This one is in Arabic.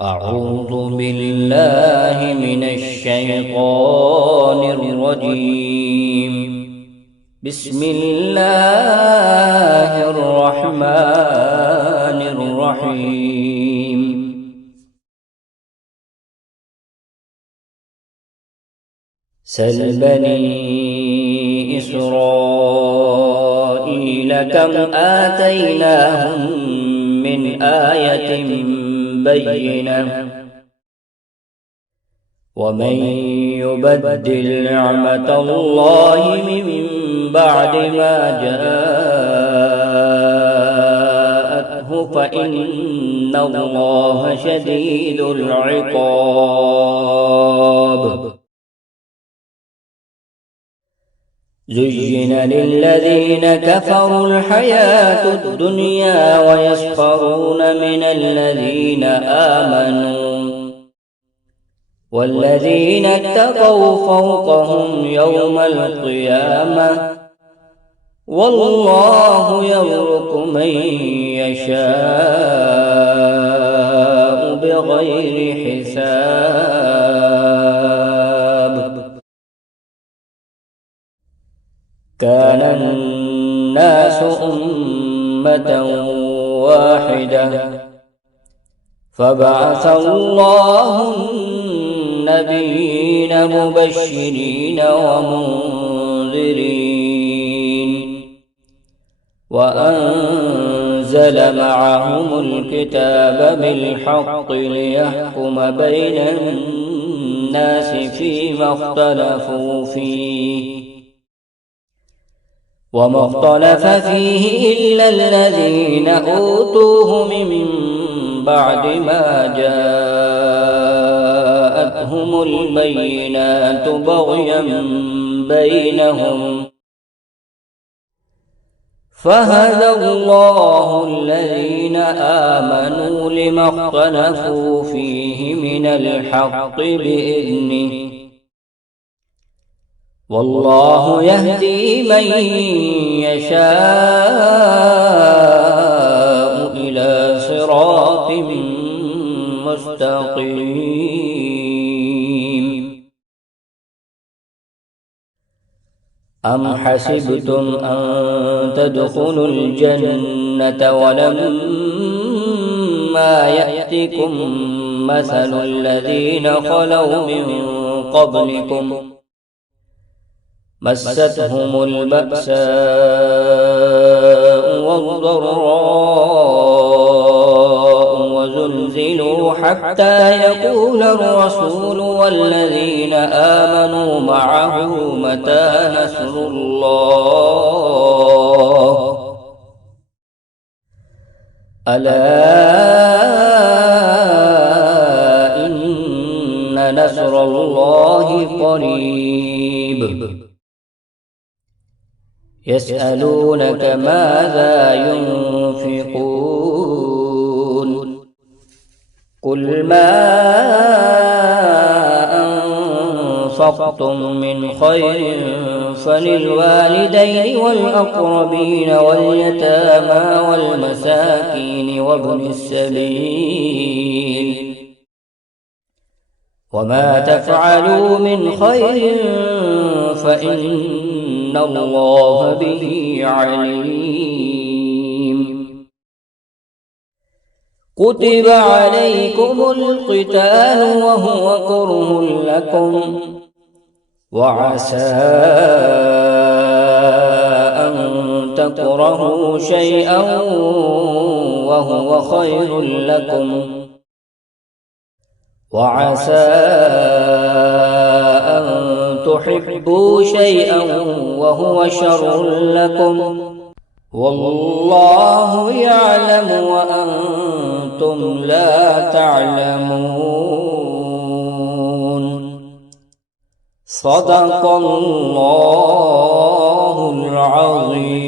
أعوذ بالله من الشيطان الرجيم. بسم الله الرحمن الرحيم. سل بني إسرائيل كم آتيناهم من آية بينة ومن يبدل نعمة الله من بعد ما جاءته فإن الله شديد العقاب. زين للذين كفروا الحياة الدنيا ويسخرون من الذين آمنوا والذين اتقوا فوقهم يوم القيامة والله يرزق من يشاء بغير حساب. كان الناس أمة واحدة فبعث الله النبيين مبشرين ومنذرين وأنزل معهم الكتاب بالحق ليحكم بين الناس فيما اختلفوا فيه وما اختلف فيه إلا الذين أوتوه من بعد ما جاءتهم البينات بغيا بينهم فهدى الله الذين آمنوا لما اختلفوا فيه من الحق بإذنه والله يهدي من يشاء إلى صراط مستقيم. أم حسبتم أن تدخلوا الجنة ولما يأتكم مثل الذين خلوا من قبلكم مستهم البأساء والضراء وزلزلوا حتى يقول الرسول والذين آمنوا معه متى نصر الله ألا إن نصر الله قريب. يسألونك ماذا ينفقون قل ما أنفقتم من خير فللوالدين والأقربين واليتامى والمساكين وابن السبيل وما تفعلوا من خير فإن الله به عليم. كتب عليكم القتال وهو كره لكم وعسى أن تكرهوا شيئا وهو خير لكم وعسى أن تحبوا شيئا وهو شر لكم والله يعلم وأنتم لا تعلمون. صدق الله العظيم.